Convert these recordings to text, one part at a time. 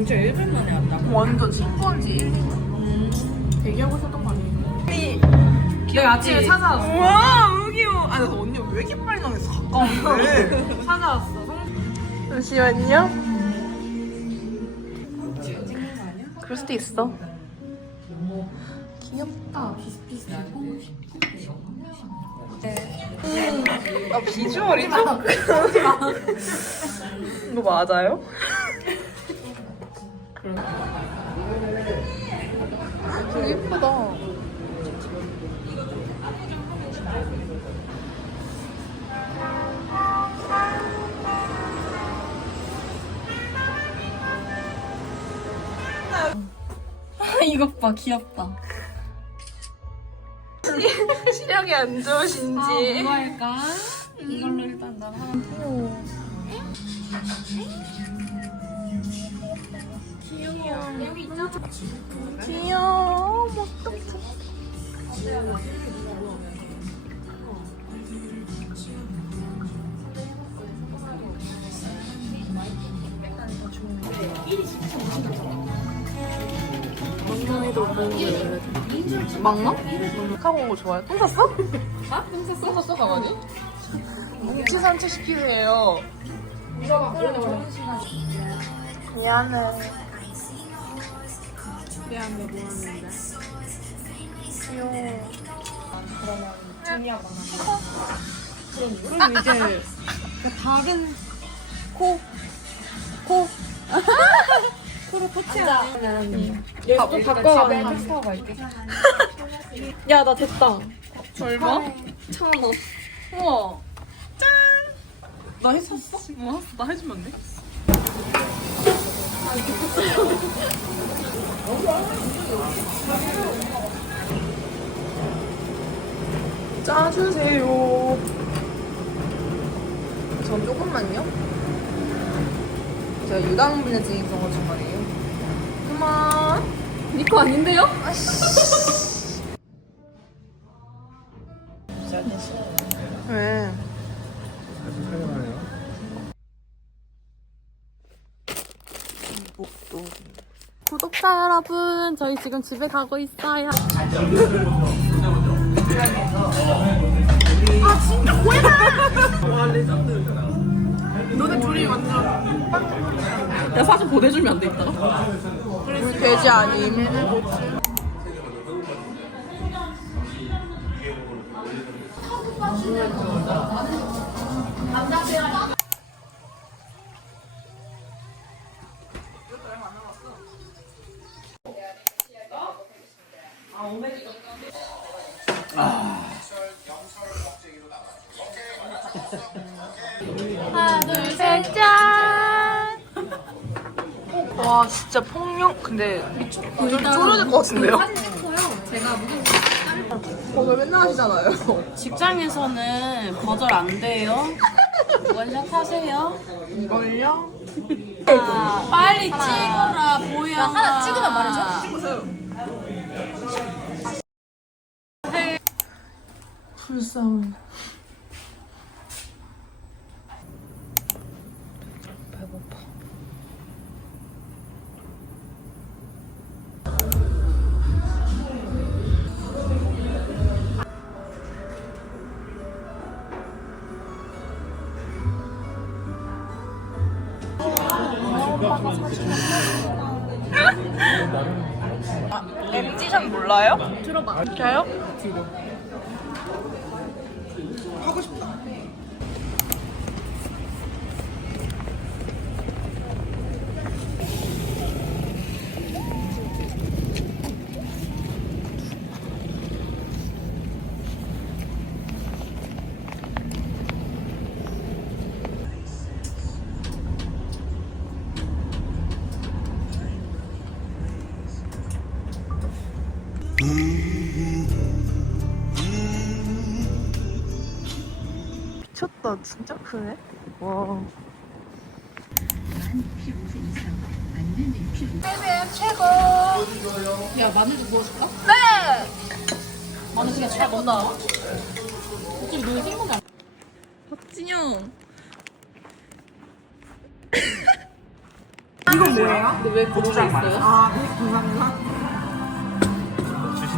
경찰 1분 만에 왔다. 완전 신건지 1년. 대기하고 있었던 거 아니에요? 내가 아침에 찾아왔어. 우와, 여기요. 아, 나 언니 왜 이렇게 빨리 나겠어? 가까운데. 찾아왔어. 잠시만요. 그럴 수도 있어. 귀엽다. 음, 아, 비주얼이 좀. 이거 맞아요? 되게 예쁘다. 이것 봐, 귀엽다. 시력이 안 좋으신지. 뭐 할까? 이걸로 일단 나 하나. 귀여워. 여기 있잖아. 귀여워. 어떡해. 막나? 하고 온거 좋아요? 똥 샀어? 아? 똥 쌌어? 똥 샀어 강아지? 뭉치 산책 시키세요. 미안해. 미안해, 뭐 하는데. 귀여워. 그럼 이제 다른 코, 코. 코로 터치하면 여기서 또 바꿔가면 테스트하고 갈게. 야, 나 됐다. 얼마? 천 원. 우와. 짠! 나 했었어? 뭐? 나 해주면 안 돼? 짜주세요. 전 조금만요. 제가 유당불내증이 있어가지고 말이에요. 그만. 니거 아닌데요? 왜? 목도. 구독자 여러분, 저희 지금 집에 가고 있어요. 너네 둘이 완전 야, 사진 보내주면 안 돼, 있다가? 돼지 아님. 하나, 둘, 셋, 짠! 와 진짜 폭력 근데 좀 쫄아질 것 같은데요? 제가 무슨 거절 맨날 하시잖아요. 직장에서는 거절 안 돼요. 원샷 하세요. 이걸요? 아, 빨리 찍어라, 보여. 하나 찍으면 말해줘. 불쌍해. 아, MG샷 몰라요? 들어봐. 저요? 미쳤다. 진짜 크네. 와. 최고. 야, 마늘도 구워줄까? 네. 마늘 그냥 잘 먹나? 어차피 너희 생각이 안 봤지? 진영. 이건 뭐예요? 근데 왜 고추장 있어요? 아, 네, 감사합니다.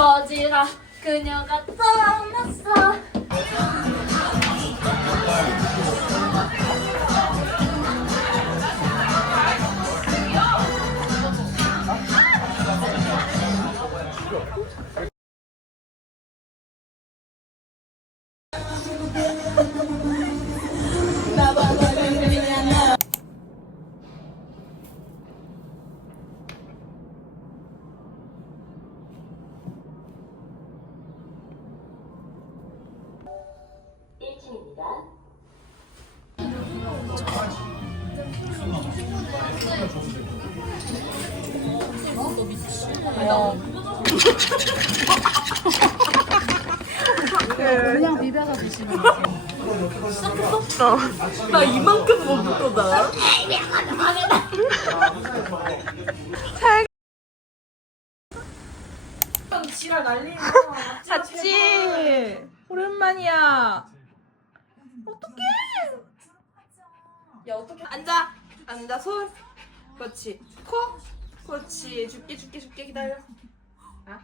거지라 그녀가 떠났어. 나 이만큼 먹을 거다. 지랄 날리는 같이 오랜만이야. 어떡해? 야 어떡해? 앉아. 앉아 손. 그렇지. 코. 그렇지. 줄게 줄게 줄게 기다려. 아?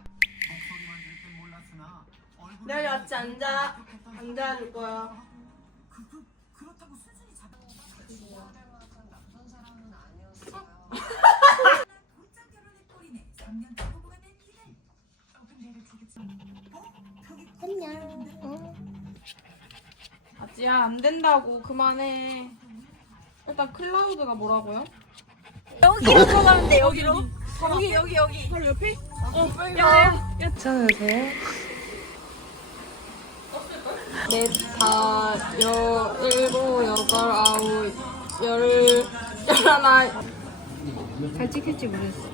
내려왔지 앉아. 앉아 줄 거야. 아지야 안 된다고 그만해. 일단 클라우드가 뭐라고요? 여기로 들어가면 돼 여기로. 여기 여기 여기 바로 옆에? 어 빨리 와 괜찮으세요? 넷, 다, 여, 일곱, 여덟, 아홉, 열, 열하나 잘 찍힐지 모르겠어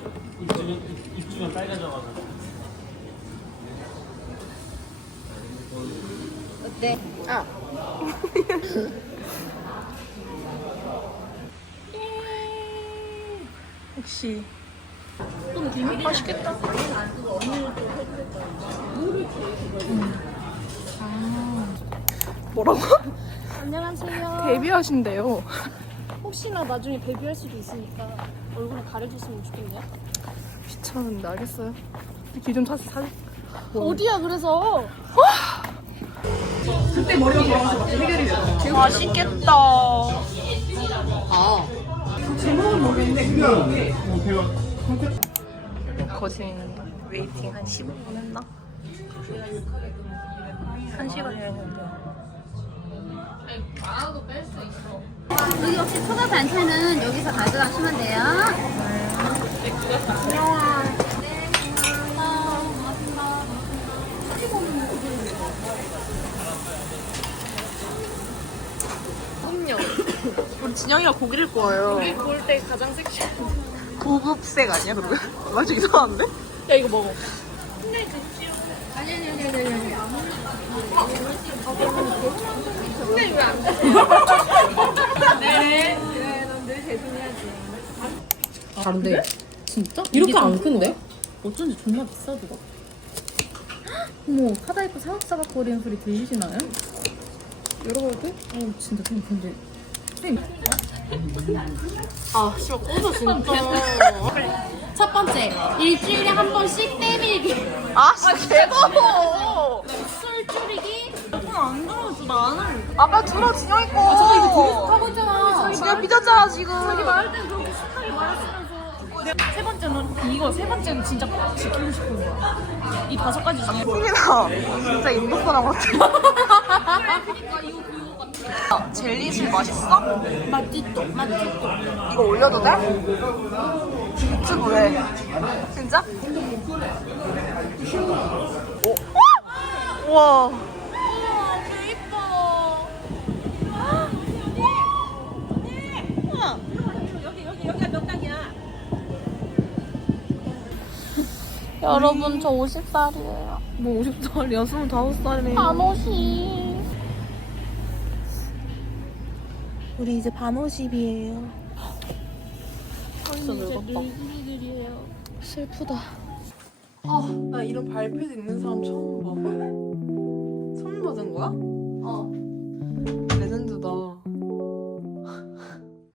어때? 아 역시 맛있겠다 뭐라고? 안녕하세요. 데뷔하신대요 혹시나 나중에 데뷔할 수도 있으니까 얼굴을 가려줬으면 좋겠네요. 귀찮은데 알겠어요 기좀 사서 사 어디야 그래서? 그때 머리가 돌아가서 막 해결이 돼요. 맛있겠다 제목은 모르겠는데 그게 거진 웨이팅 한 15분 했나? 1시간 했는데 여기 혹시 추가 반찬은 여기서 가져가시면 돼요. 우리 진영이가 고기를 구워요 우리 볼때 가장 섹시한. 고급색 아니야 그러면? 완전 이상한데? 야 이거 먹어. 다른데? 진짜? 이렇게 안 큰데? 어쩐지 존나 비싸더라. 어머, 카다이프 사각사각 거리는 소리 들리시나요? 돼? 어, 진짜 근데. 아 씨발 꺼져 진짜 첫 번째, 일주일에 한 번씩 때밀기. 아 진짜 개더러 술 줄이기. 안 들어줘, 나는. 아빠 들어 진영이 거 아, 저 이거 뒤에서 타고 있잖아. 진영 삐졌잖아 지금 자기 말할 땐 그렇게 신나게 말했으면서. 세 번째는 이거 세 번째는 진짜 꼭 지키고 싶은 거야. 이 다섯 가지 중에. 승민아 진짜 인도 사람 같아 아, 젤리슬 맛있어? 맛있어 맛있어 이거 올려도 돼? 유튜브에 진짜? 오. 와 여러분 저 50살이에요 뭐 50살이야? 25살이에요. 안 오시. 우리 이제 반오십이에요. 진짜 늙었다 슬프다. 나 이런 발표도 있는 사람 처음 봐. 처음 받은 거야? 어. 레전드.